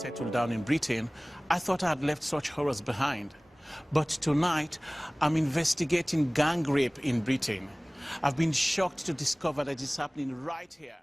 settled down in Britain, I thought I had left such horrors behind. But tonight, I'm investigating gang rape in Britain. I've been shocked to discover that it's happening right here.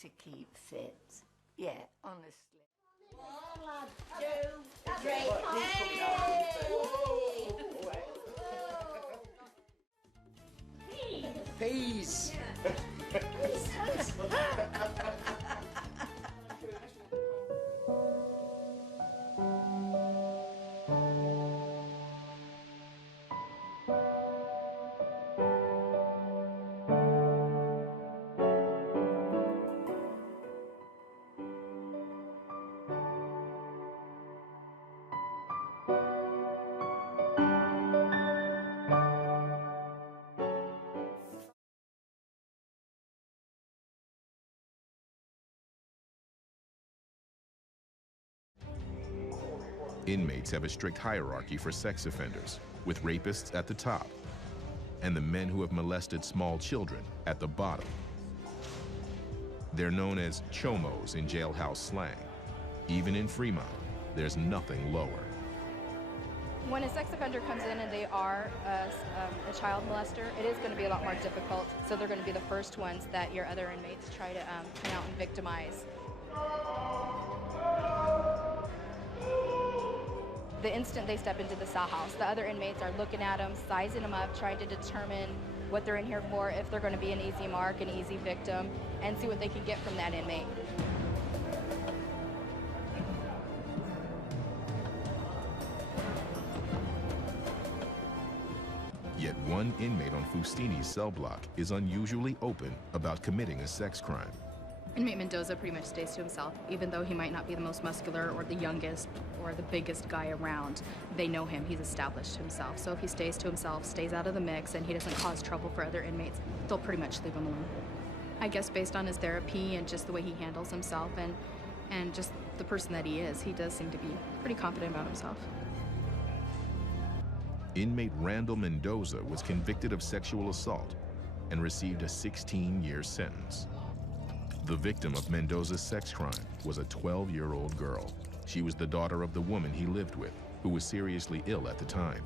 To keep fit. Yeah, honestly. Peas. Inmates have a strict hierarchy for sex offenders, with rapists at the top, and the men who have molested small children at the bottom. They're known as chomos in jailhouse slang. Even in Fremont, there's nothing lower. When a sex offender comes in and they are a child molester, it is going to be a lot more difficult. So they're going to be the first ones that your other inmates try to come out and victimize. The instant they step into the cell house, the other inmates are looking at them, sizing them up, trying to determine what they're in here for, if they're going to be an easy mark, an easy victim, and see what they can get from that inmate. Yet one inmate on Fustini's cell block is unusually open about committing a sex crime. Inmate Mendoza pretty much stays to himself. Even though he might not be the most muscular or the youngest or the biggest guy around, they know him. He's established himself. So if he stays to himself, stays out of the mix, and he doesn't cause trouble for other inmates, they'll pretty much leave him alone. I guess based on his therapy and just the way he handles himself and just the person that he is, he does seem to be pretty confident about himself. Inmate Randall Mendoza was convicted of sexual assault and received a 16-year sentence. The victim of Mendoza's sex crime was a 12-year-old girl. She was the daughter of the woman he lived with, who was seriously ill at the time.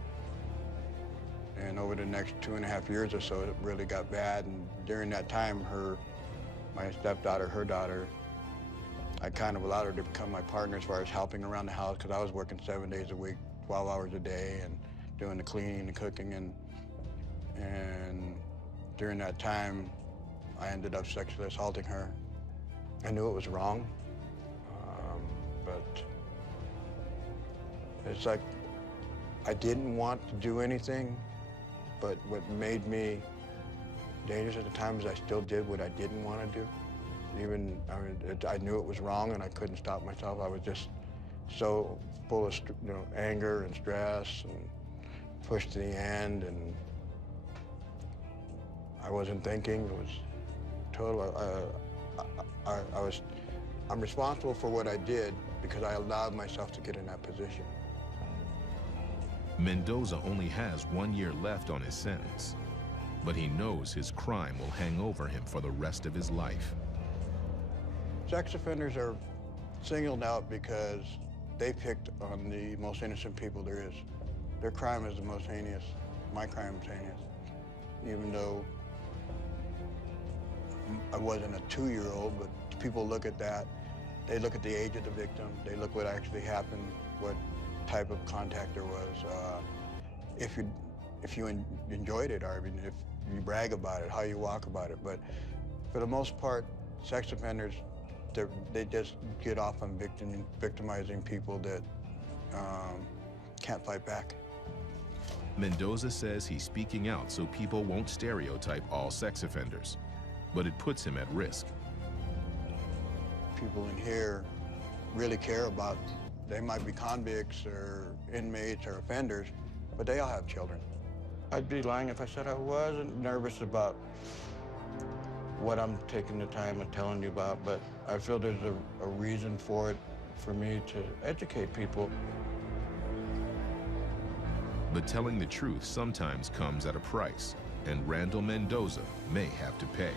And over the next 2.5 years or so, it really got bad. And during that time, my stepdaughter, her daughter, I kind of allowed her to become my partner as far as helping around the house, because I was working 7 days a week, 12 hours a day, and doing the cleaning and cooking. And during that time, I ended up sexually assaulting her. I knew it was wrong, but it's like I didn't want to do anything, but what made me dangerous at the time is I still did what I didn't want to do. I knew it was wrong and I couldn't stop myself. I was just so full of anger and stress and pushed to the end, and I wasn't thinking. It was total. I'm responsible for what I did because I allowed myself to get in that position. Mendoza only has 1 year left on his sentence, but he knows his crime will hang over him for the rest of his life. Sex offenders are singled out because they picked on the most innocent people there is. Their crime is the most heinous. My crime is heinous. Even though I wasn't a 2-year-old, but people look at that. They look at the age of the victim. They look what actually happened, what type of contact there was. If you enjoyed it, or if you brag about it, how you walk about it. But for the most part, sex offenders, they just get off on victimizing people that can't fight back. Mendoza says he's speaking out so people won't stereotype all sex offenders, but it puts him at risk. People in here really care about, they might be convicts or inmates or offenders, but they all have children. I'd be lying if I said I wasn't nervous about what I'm taking the time of telling you about, but I feel there's a reason for it, for me to educate people. But telling the truth sometimes comes at a price, and Randall Mendoza may have to pay.